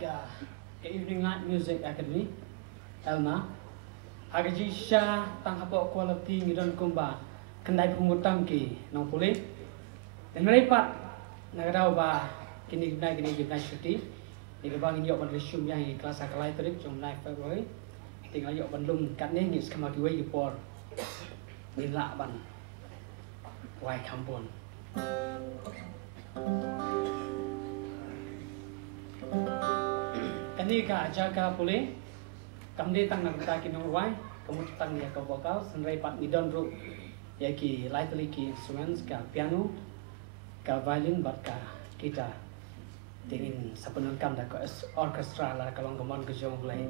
ke Evening Light Music Academy Elma Agaji Sha tang hapo quality ngidon kumba kendai pungutam ki nong puli dan meripat nagadau ba kini syuti ni bang inyo ban resume yang kelas akalai trip jom live February tinggal yo ban lum kat ni ngis kama diwe por bila ban wai kampun kani ka jaga puli kamdi tang nang ta kinong wai kamu tang ya ka vokal senrai pat midon ru ya ki lightly ki instruments ka piano ka violin bat ka gitar tingin sa penungkam da ko orchestra la kalong gamon ke jong play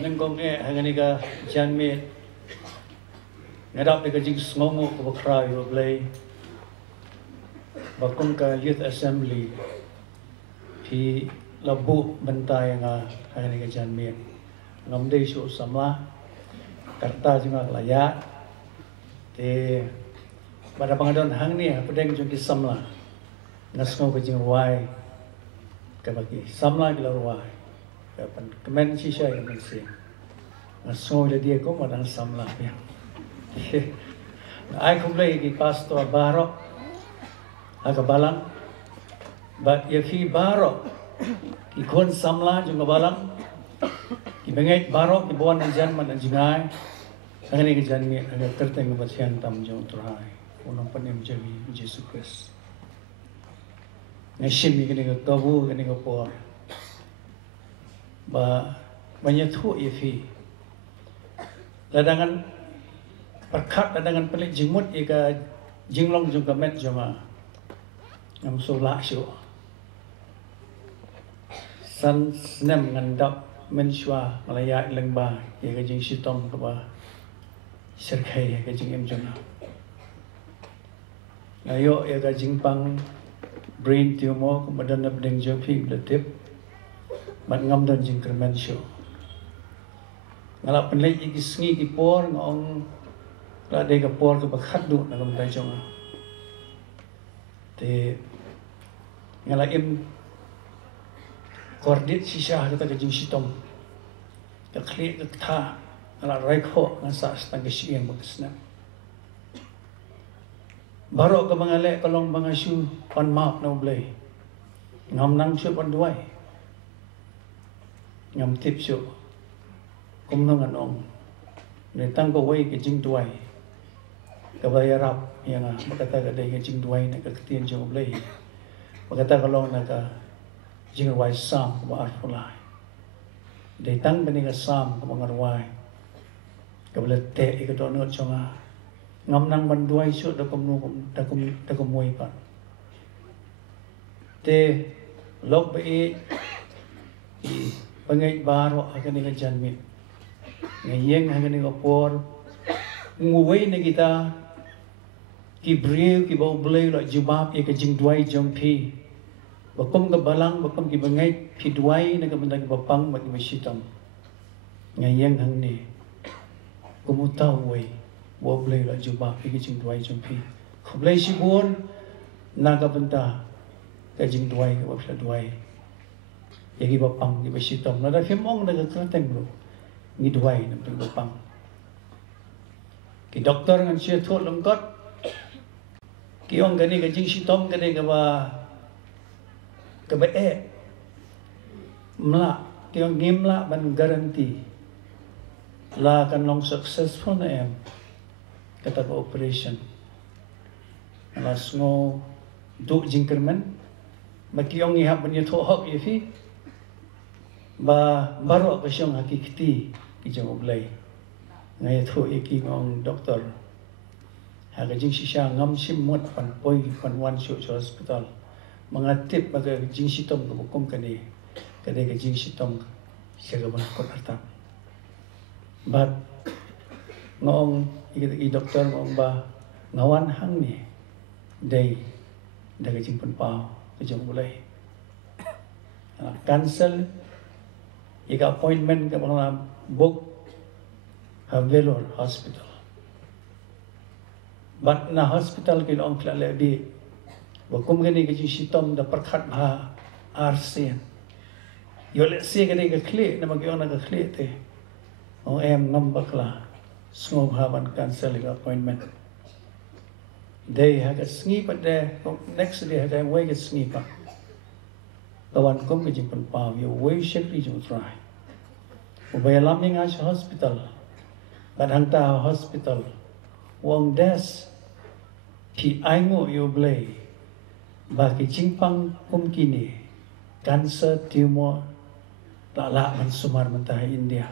nengkong hangan ka jan me ngadap ka jing smomo ko bakra yo blay bakong ka youth assembly pi labu bantay nga hangan ka jan me ngamdei su samla karta junga laya te pada pangadon hang ni pedeng jung ki samla ngasngo ka jing wai ka bagi samla ki wai ka pan kemen si shay ka si ngasngo le dia ko madang samla ya ai kumlei ki pastor baro aga balang but yafi baro ki kon samla jung balang ki bengai baro ki bon jan man jingai angani ki jan mi aga terteng basian tam jong trai unang panem jawi Jesus Christ nashim mi kini ka kabu kini ka por ba banyak thu yafi ladangan perkat ladangan pelik jimut ika jinglong jung ka met joma ngam so la shu san snem ngandap menshwa malaya lengba ye ka jing sitom ka ba serkai ka jing em jona ayo ye ka jing pang brain tumor ko madan na bdeng jopi bletip man ngam don jing kermen sho ngala penlei ki sngi ki por ngong la de ka por ka bakhat du na ngam dai jong te ngala im kordit sisa kata ka jing sitom ka kli ka tha ala rai kho ngasa stang ka sieng baksna baro ka mangale kalong mga shu pan map no blay ngam nang shu pan duai ngam tip shu kum nang anong ne tang ko wai ka jing duai ka bayarap yang makata ka dai ka jing duai na ka tien jo blay makata kalong na ka jing wai sam ko arfulai dei tang bani ka sam ko mangarwai ka blete ka do no chonga ngam nang banduai su da kum nu da kum moi pa te lok be i pangai baro agani ka janmi ngayeng agani ka por nguwei na kita ki brieu ki bau blei la jubab e ka jing duai jong pi bakum ka balang bakum ki bangai pi duai na ka bandang bapang bagi masitam ngayeng hang ni kumutau wei wo blei la jubab e ka jing duai jong pi khublei si bon naga banta ka jing duai ka bapla duai yagi bapang ki masitam na da phimong na ka kerteng lo ni duai na bapang ki doktor ngan sia thot lengkot ki ong gani ka jing sitom gani ka ba mla ki ong ngimla ban garanti la kan long successful na em kata ka operation ala sngo du jingkerman ma ki ong ihap ban tho hok yefi ba baro ka syong hakikti ki jong oblai ngai tho iki ngong doktor ha ka jing shisha ngam sim mot pan poi pan wan shu hospital mga tip baga jing sitom ko bukom kani kade ka jing sitom siya ban ko arta but ngong i doktor ngong ba ngawan hang ni day daga jing pan pao ka jong bulai cancel ika appointment ka bang book Havelor Hospital. But na hospital ki long klale di wakum gani ka sitom da perkhat ha arsen. Yo le se gani ka kle na magyo na ka kle te. O em number kla snow haban cancel ka appointment. They ha ka sngi pa de next day ha ka way ka sngi pa. Kawan kum ka jing pan pa yo way shek ri jong try. Ubay laming as hospital. Kadang-ta hospital wong des pi aingo yo blei bagi jingpang kum kini cancer tumor la man sumar mentah India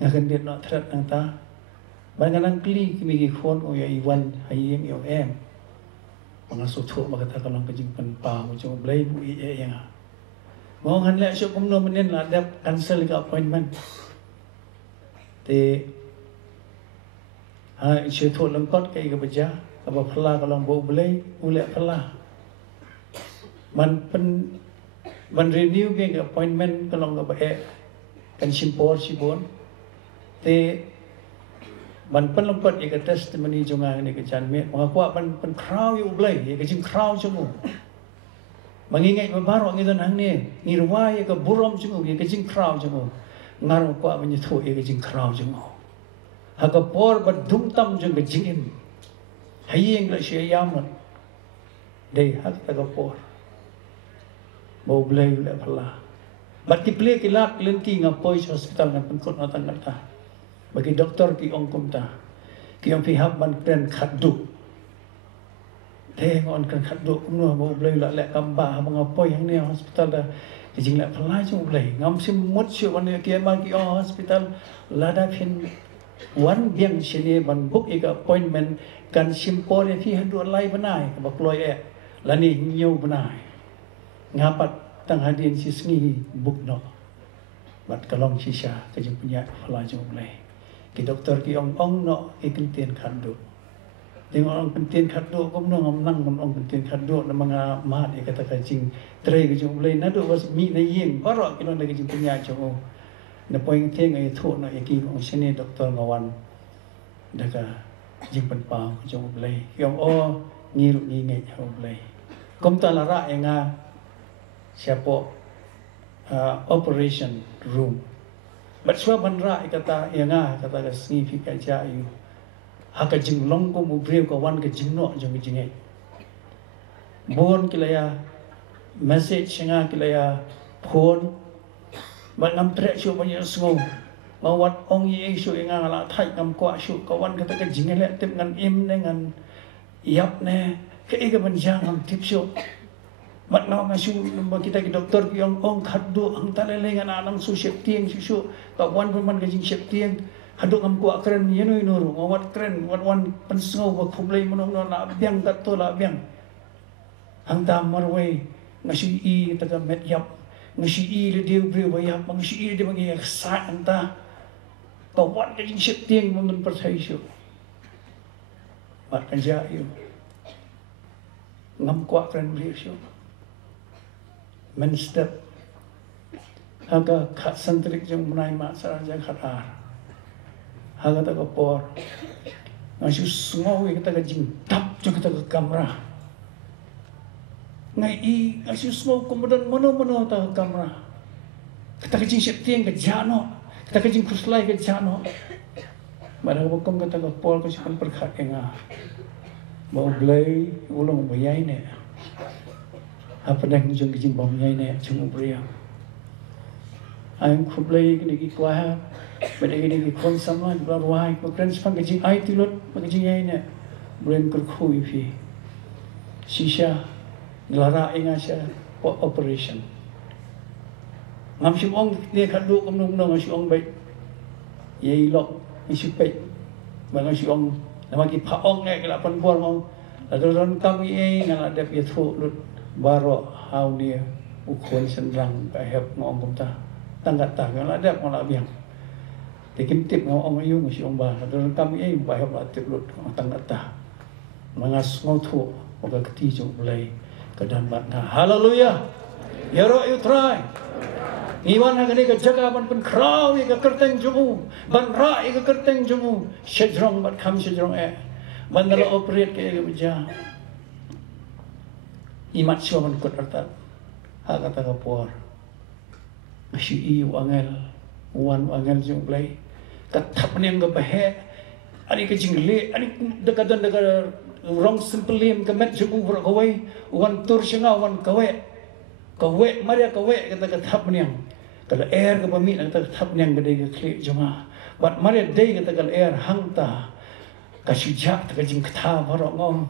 ngakan dia nak threat nang ta banganang kli kimi ki khon o ya iwan hayeng yo em mangaso thu magata kalong ka jingpan pa mo jong blei bu i yang ngong han le syo kum no menen la dap cancel ka appointment te chưa thua lắm cốt cái baca apa phala kalau bau belai ulek phala man renew cái appointment kalau nggak baik kan simpor sibon te man lắm cốt cái testimony junga ni cái chan me mengaku pan crowd yu belai cái jing crowd cungu mengingat baru ngidan hang ni ngirwa cái burom cungu cái jing crowd cungu ngar ko abanya thu cái jing crowd cungu haga por ba dum tam jung jing im hayeng la she yaman dei hak ta ga por bo blei la phala bat ki ple ki lak len ki ngapoi hospital ngan pen kot natan ngata bagi doktor ki ong kum ta ki ong pi hab ban kren khat du te ngon kan khat du no bo blei la le kam ba ngapoi hang ne hospital da ki jing la phala chung blei ngam sim mot chu ban ki ban ki hospital la da phin one biang sini ban book ika appointment kan simpol yang fi handu lai banai ka bakloi lani nyau banai ngapat tang hadin si sngi book no bat kalong sisa ka jing punya phala jong lai ki doktor ki ong no ki kentien khandu tengok ong kentien khandu kom no ngam nang ong kentien khandu na mga mat e kata ka jing tre ka jong lai na do was mi na yeng parok ki no ka jing punya jong na poing theng ai thu na ki ong sini doktor ngawan daga jing pan pau jong blai yong o ngiru ni ngai jong blai kom ta la ra nga siapo operation room but swa ban ra kata nga kata ka significa ja yu haka jing long ko mu breu ko wan ka jing no jong jing ai bon kilaya message nga kilaya phone but ngam tre shu banyak sngau mawat ong ye shu nga la thai ngam kwa shu kawan kata ka jing le tip ngan im ne ngan yap ne ke ga ban jang ngam tip shu mat na nga shu numba kita ki doktor ki ong khaddu ang talele ngan anang su shep tieng shu kawan man ka jing shep tieng hadu ngam kwa kren ye no nuru mawat kren wan pan sngau ba phublei monong no la biang kat to la biang hang ta marwei ngashi I ta ka met yap ngasi I le dia beri bayar ngasi I dia bagi sa anta kawan ka jing shep tieng mun percaya syu bat kan ja yu ngam kwa kren beri syu men step haga khat santrik jong munai ma sarang jang khatar haga ta ko por ngasi smau kita ka jing tap jong kita ka kamera ngai I ngasi smau kemudian mana ta kamera kita ka jing shep tieng ka jano kita ka jing khuslai ka jano mara bokom kata ka por ko sipan perkhat nga mau blai ulong bayai ne apa dak jong jing bom nyai ne chung bria ai khublai ni ki kwa ba de ni ki kon sama ba wai ko kren span ka jing ai tilot ba ka jing nyai ne brain kur khui fi shisha lara inga sha operation ngam shi ong ne khadu kom nong nong shi ong bai ye lok isu pe ba ngam shi ong nama ki pha ong ngai la pan bor ong la don kam ye ngala de pi thu lut baro hau dia ukon senrang ka hep ngom kom ta tanggat ta ngala de ngala biang te kim tip ngom ong yu shi ong ba la don kam ye ba hep la tip lut tanggat ta mangas ngom thu o ka ti jong blai kedan batna haleluya ya ro you try iwan hagani ka jaga ban pen kraw ka kerteng jumu ban ra ka kerteng jumu shejrong bat kham shejrong ban dala operate ke bija imat syo ban kot artat ha kata ka por asyi I wangel wan wangel jung blai ka thap neng ka bahe ani ka jingle ani dekadan dekar rong simple lim ka met jumu bro kawai wan tur singa wan kawe maria kawe kata ka thap neng kalau air ke pamit kata thap neng gede ka klik juma bat maria dei kata kal air hangta ka sujak ka jing kथा bro ngom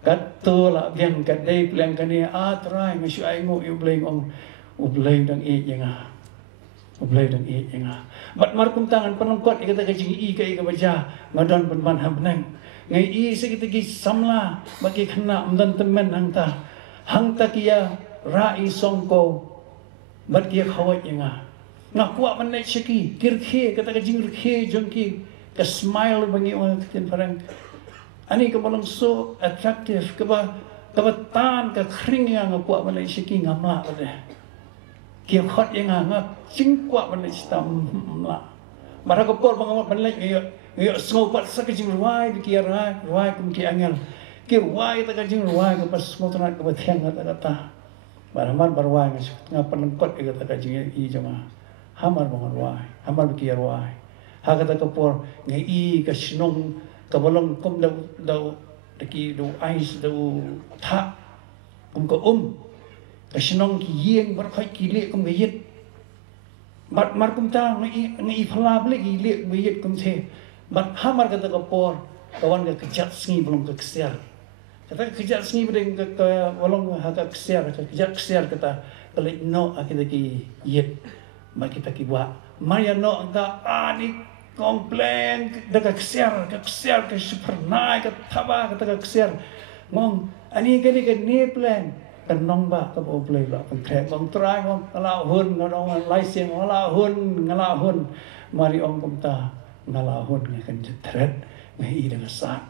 kat to la biang kat dei pleng kani atrai ngasyu ai ngo yu bleng ong ublei dang e yenga ublei dang e yenga bat mar kum tangan penongkot kata ka jing I ka baja ngadon ban ban ham neng ngai I sekita ki samla bagi khna amdan temen hangta kia rai songko bat kia khawai yenga Ngakuak mana syaki, kirke kata kajing kirke jongki, ke smile bagi orang ketin parang. Ani ke balang so attractive, ke tan ke kering yang ngakuak mana syaki ngamla pada. Kia khot yang ngak cingkuak mana sitam lah. Mara ke por bangamat mana iyo sengopat sakajing ruai dikir ruai kumki angel. Ki ruai ta kajing ruai ke pas motoran ke batiang kata. Baraman barwai ngapan lengkot kata kajing i jama. Hamar bangan ruai, hamar bikin ruai. Hakata kapor ngai ka sinong kabalong kum daw daki do ais do tha kum ka ka sinong ki yeng bar khai ki le kum gayet. Mar kum ta ngai phala ble ki le gayet kum the. Bat hamar kata kapor kawan ka kejat sngi belum ka kesiar. Kata kejat sngi bedeng ka balong haka kesiar kejat kesiar kata kalik no akita ki yet. Mak kita kiwa Maria no angka ani komplain daga kesiar ke super naik ke thaba ke daga kesiar mong ani ke ni plan kan nong ba ka bo play ba kan kre mong try mong ala hun ngadong license ala hun mari ong kumta ngala hun kan jetret ngai daga sa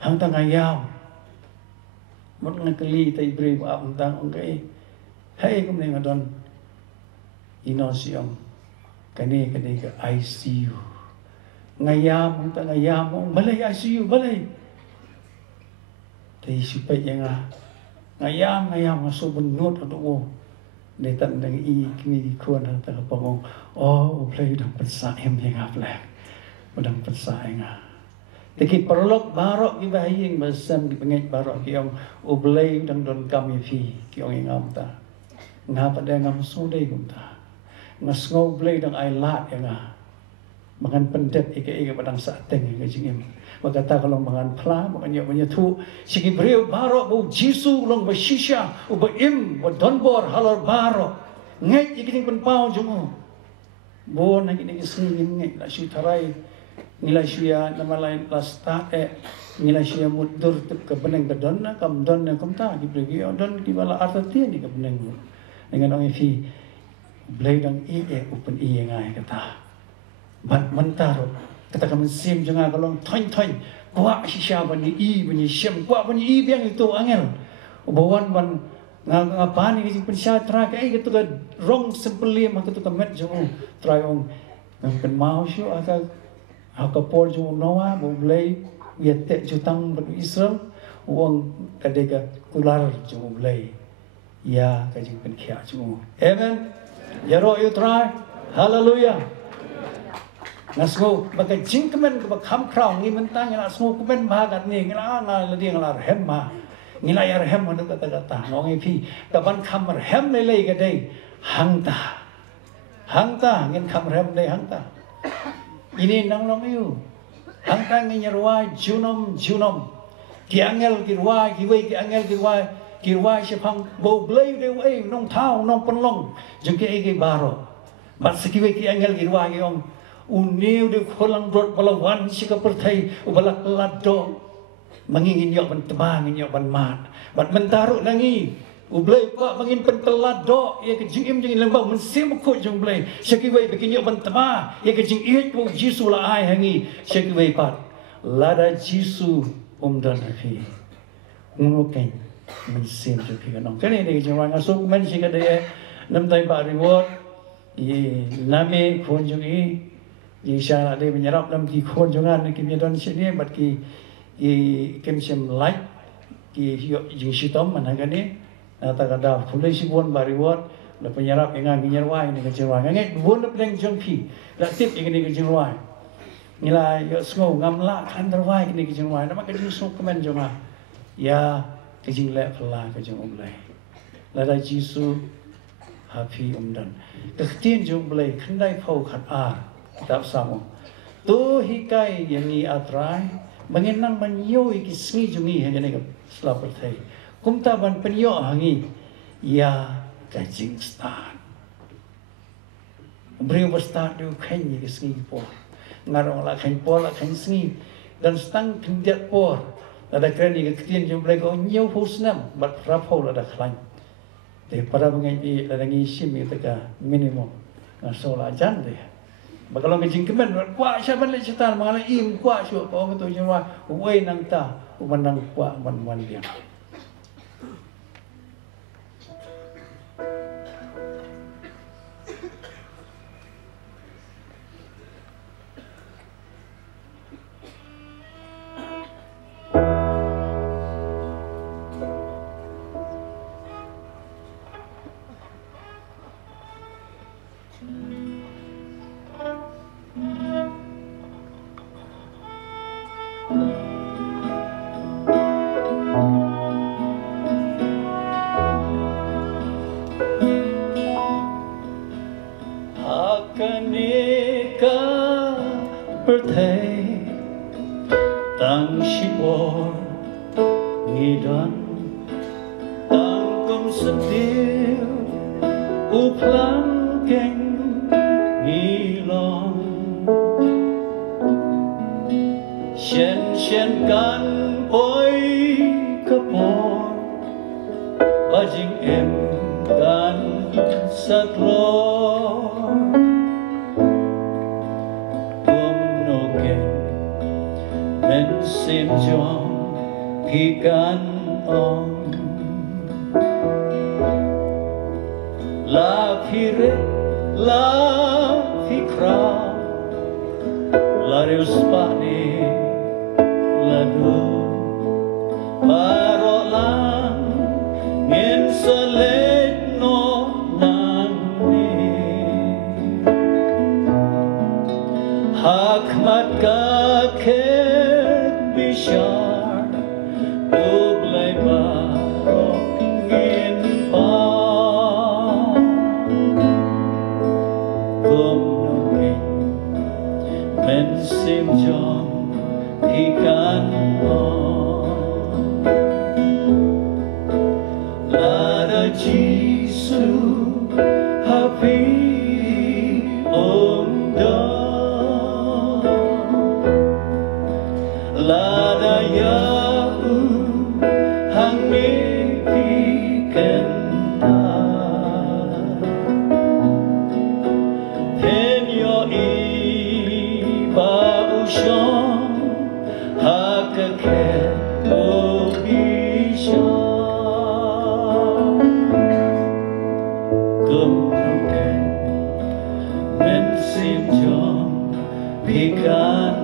hang ta ngayaw mot ngakli tai bre ba tang ong kai hai kum ne ngadon inosiam kani ke ICU ngayam ta ngayam balai ICU balai tai supaya yang ngayam masuk benut atau để tận đang kini kuan ta kapong play dang persa yang apa dang persa nga Teki perlok barok ki bahaying basam ki pengej barok ki yang play dang don kami fi ki ong ngam ta ngapa dia ngam sudai kum ta ngasngau blay dang ay la yang makan pendet ika padang sateng yang jingim magata kalau makan pla makan nya thu sigi breu barok bu jisu long ba shisha u ba im ba donbor halor barok ngai iking pen pau jungu bon nang ini singin ngai la shu tarai nilai syia nama lain lasta nilai syia mudur tep ke beneng ke donna kam donna kam ta di bregi don ki bala artati di ke beneng dengan ong fi blay dang open ngai kata bat mentaro kata kamu sim jangan kalau toin kuat shisha bani bani sim kuat bani biang itu angel bawan ban ngapa ni si pensya tra kai gitu ka rong sempeli mak tu ka met jo try ong nang pen mau syu aka por jo noa bo blay yete jutang ban Israel wong kadega kular jo blay ya ka jing pen khia jo amen yaro you try hallelujah ngasgo baka jingkemen ba kham kraung ni mentang ngala smo kuben bagat ni ngala ngala di ngala hemma ngila yar hem anu kata ngongi phi kaban kham hem le le ga dei hangta ngin kham hem dei hangta ini nang long yu hangta ngi nyarwa junom ki angel ki rwa ki wei ki angel ki rwa shepang bo blei de wei nong thau nong penlong jengke ege baro bat sikiwe ki angel ki rwa ki om uniu de kholang rot balawan sika perthai ubalak lado mangingin yok ban tebang yok ban mat bat mentaru nangi ublai pa mangin pentelado ya ke jingim jing lembang mensim ko jong blai sekiwei bikin yok ban teba ya ke jing iet bu jisu la ai hangi sekiwei pat lada jisu dan afi nguken mensim jo ki kanong kani de jing wang asuk men sika de nam tai ba reward ye name khon jong Isya ada menyerap dalam ki khon jongan ki medan sini bat ki kemsem light ki jing sitom managani nata kada fulai sibon bariwot la penyerap engang nyerwai ni kecewa ngai bon pedeng jongpi la tip ingin ki jingwai nila yo smo ngamla kan terwai ni ki jingwai nama ka jing sok kemen jonga ya ki jing le pla ka jing umlai la da jisu happy dan ketin jong blai khandai phau khat a tak sama. Tu hikai yang ni atrai, mengenang menyoi kismi jungi hanya ni selapar thai. Kumta ban penyo hangi, ya kajing start. Beri berstart tu kanye kismi por. Ngarong la kanye por la kanye smi dan stang kendiat por. Ada kerani ketin jom blai ko nyau husnam, bat rapau ada klan. Tapi para mengai ladangi sim itu ka minimum. ngasola jan deh. Bakalong kejing kemen kuat siapa lek cetan mengalai im kuat syuk orang tu jewa wei nang ta menang kuat man dia. Tang shibor ngidan tangkum setil uplang keng ngilong shen kan oi kapor bajing em kan satlor Sim Jong Gigan Ong La Pire La Fikra La Riuspani La Du Parolang Ngin Selet No Nangni Hakmat Kakek Bishar Ublay Barok Ngin Pa Kumnugin Men Sim Jong Ikan Lada Jisu Happy Lada Yahu Hang Miki Kenta Pen Yo Iba Ushon Hakaket Obisha Kumnuken Men Sim Jong Pikan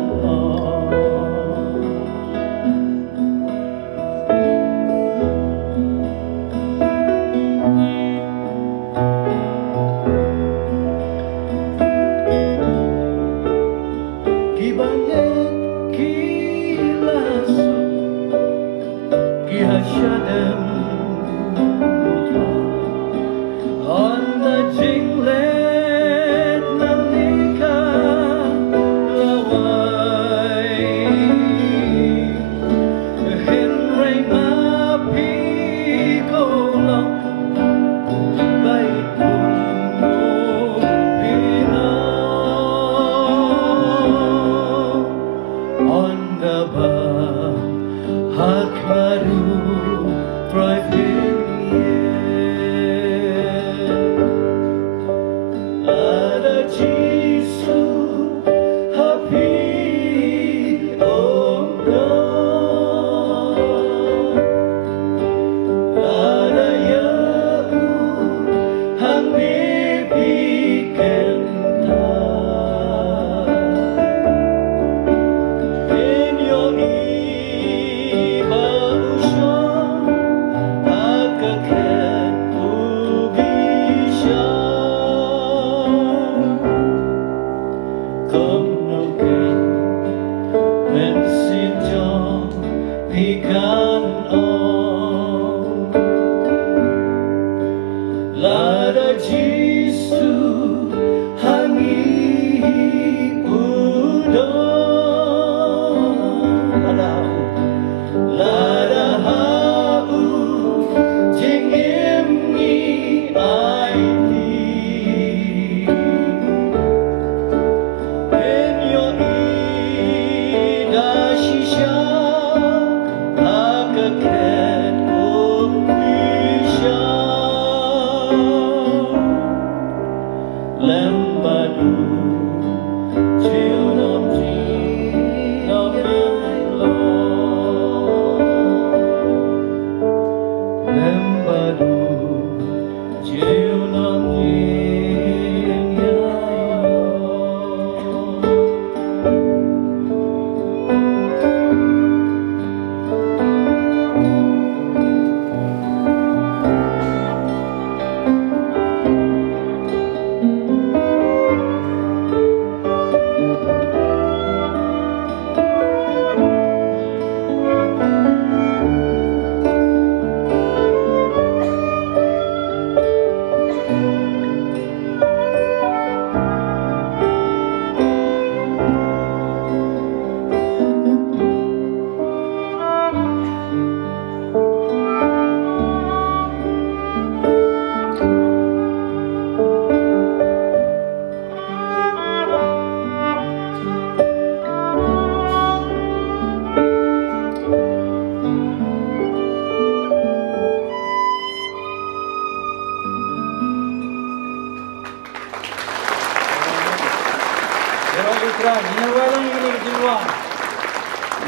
Hey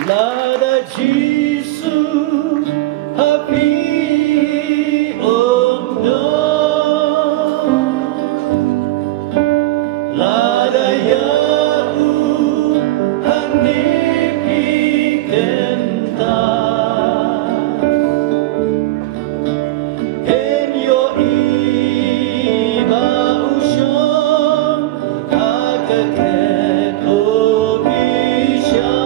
Lada Jesus, happy om no. Lada Yahu, hanipi kenta. Enyo iba ushon, hakaket obisha.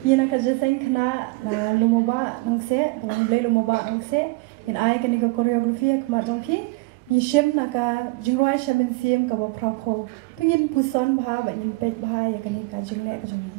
Yana kajateng kena na lumoba nangse, bangle lumoba nangse, in ay kanika choreography kama jongki, yishem naka jingwai shamin siem kaba prapo, pingin puson bah ba in pet bah ya kanika jingle kajong.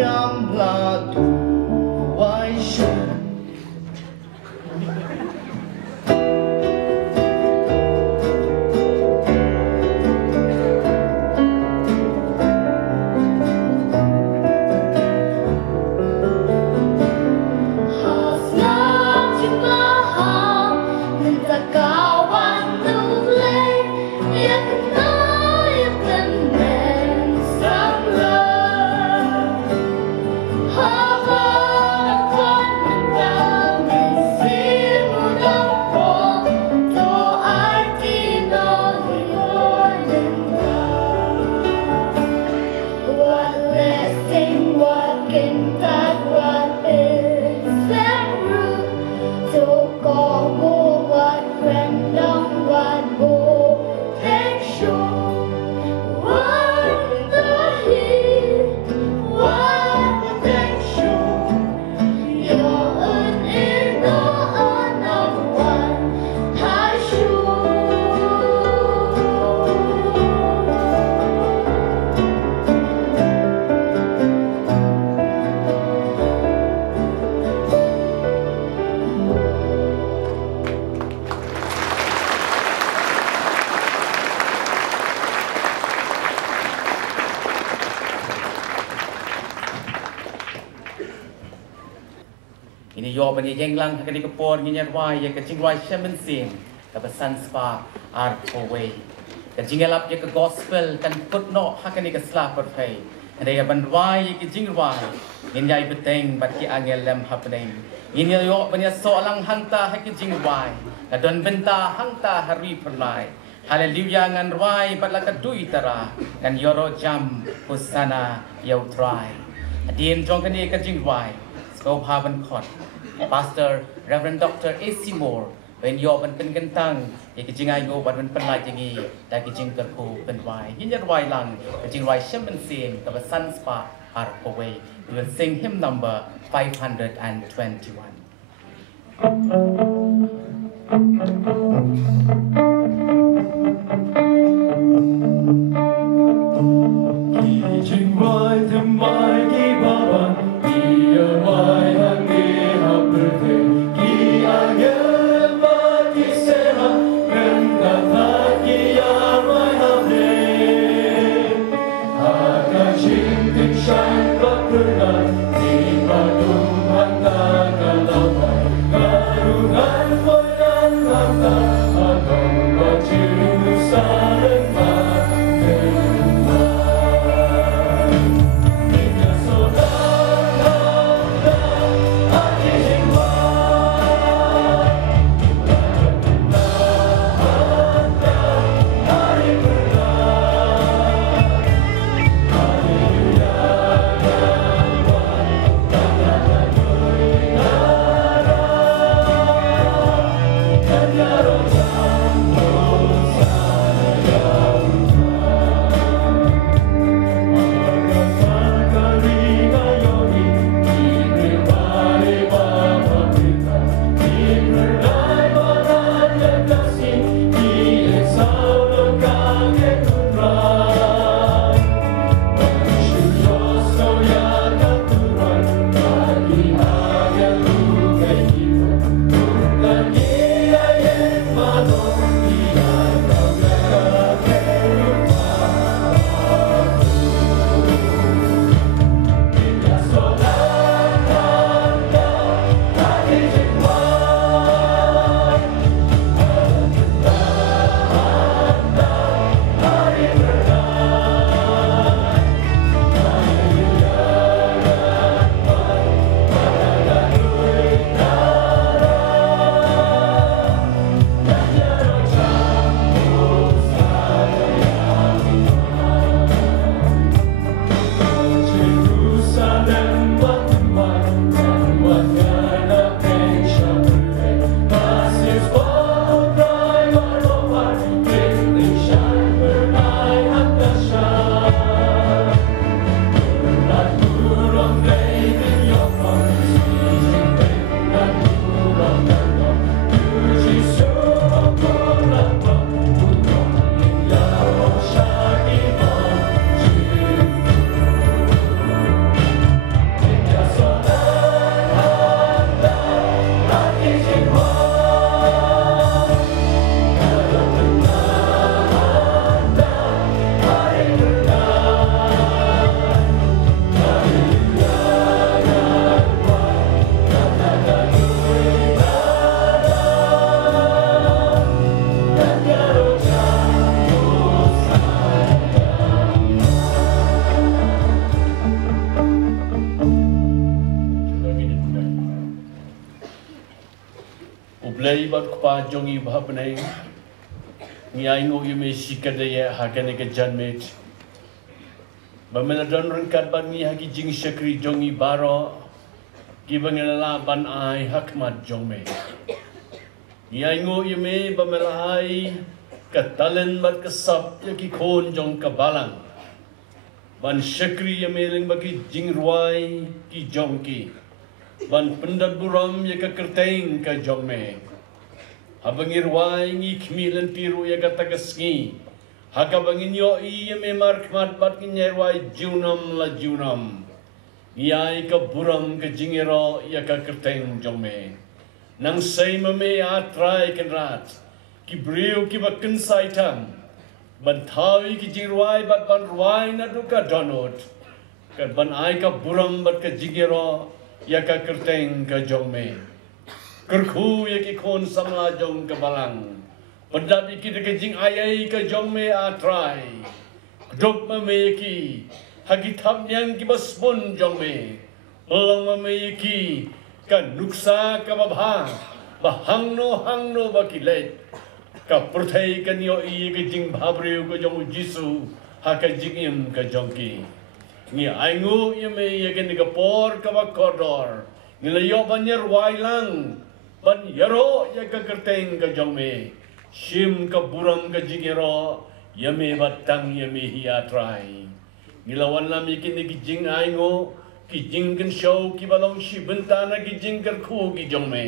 ngam la tu wai shu Ini yo bani jenglang hakani kapor nginya wai ya kacing wai shaman sim ka pesan spa art away ka jingalap ya ka gospel kan putno hakani ka slap perpai ande ya ban wai ya jing wai nginya beteng bat ki angel lam happening nginya yo bani so lang hangta hakki jing wai ka don benta hangta hari perlai haleluya ngan wai bat la ka dui tara ngan yoro jam hosana yo try adien jong kani ka jing wai Go Haven Court. Pastor Reverend Dr. A.C. Moore, when you open Kentang, you can jing I go, but when Penlighting, like a jing Kerko, Penwai, Ginger Wai Lang, the jing Wai Shimon Sim, the Sun Spa are away. We will sing hymn number 521. Jing wai them wai ki baban ki wai hange hapte ki angel ma ki sera renda tha ki ya wai hamne aga jing tin shan ba purna ni badung handa kalawai karungan koyan blai bat kupa jongi bhabnai ngi ai ngo yume sikadaya hakane ke janmet bamela don rangkat ban ngi haki jing shakri jongi baro gibangela ban ai hakmat jongme ngi ai ngo yume bamela ai katalen bat kasap yaki khon jong kabalang ban shakri yameling bagi jing ruai ki jongki ban pendat buram yaka kerteng ka jongme habangir ruai ngi khmilan tiru yaka tagasngi haka bangin yo i yame markmat bat kinyai ruai jiunam la jiunam yai ka buram ka jingero yaka kerteng jongme nang say mame atrai kenrat ki briu ki bakin saitam ban thawi ki jingruai bat ban ruai na duka donot ka ban ai ka buram bat ka jingero yaka kerteng ka jongme kerkhu yaki khon samla jong ka balang padap iki de jing ayai ka jongme atrai dok mame yaki hagi thap nyang ki basbon jongme long mame yaki ka nuksa ka babha hangno bakilet ka perthai ka nyo i ka jing bhabriu ka jong jisu ha ka jingim ka jongki ni aingu yame yagen ka por ka ba kodor ni la yo banyer wailang ban yaro ya ka kerteng ka jongme shim ka buram ka jingero yame batang yame hi atrai ni la wan lam yakin ki jing aingu ki jing kan show ki balong shi bentana ki jing kar khu ki jongme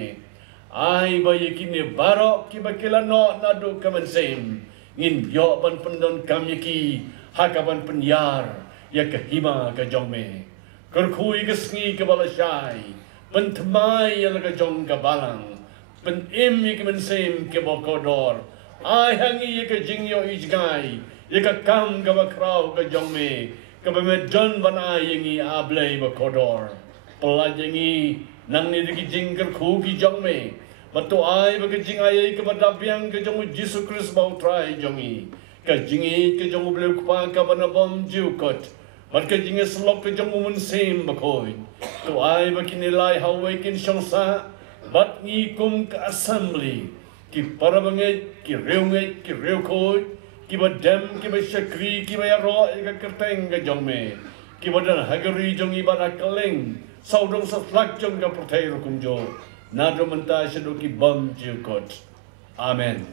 ai ba yakini barok ki bakila no nadu kaman sem ngin yo ban pendon kam yaki hakaban penyar ya ka hima ka jongme kerkhui ka sngi ka balashai pen thmai ya ka jong ka balang pen im ki men sem ke bokodor ai hangi ya ka jingyo ijgai ya ka kam ka bakrau ka jongme ka ba me don banai yangi ablei bokodor pelajangi nang ni ki jing kerkhu ki jongme Batu ai bagi jing ai ke badapiang ke jong Yesus Kristus bau trai jongi ke jingi ke jong bleu kupa ka bana bom jukot bat ke jingi slok ke jong mun sim bakoi tu ai bagi nilai hawe kin shongsa bat ngi kum ke assembly ki parabange ki reu koi ki badam ki ba shakri ki ba ro ka kerteng ke jong me ki badan hagari jongi bana kaleng saudong sa flak jong ka protai rukunjo Nado menta seduki bom jukot. Amen.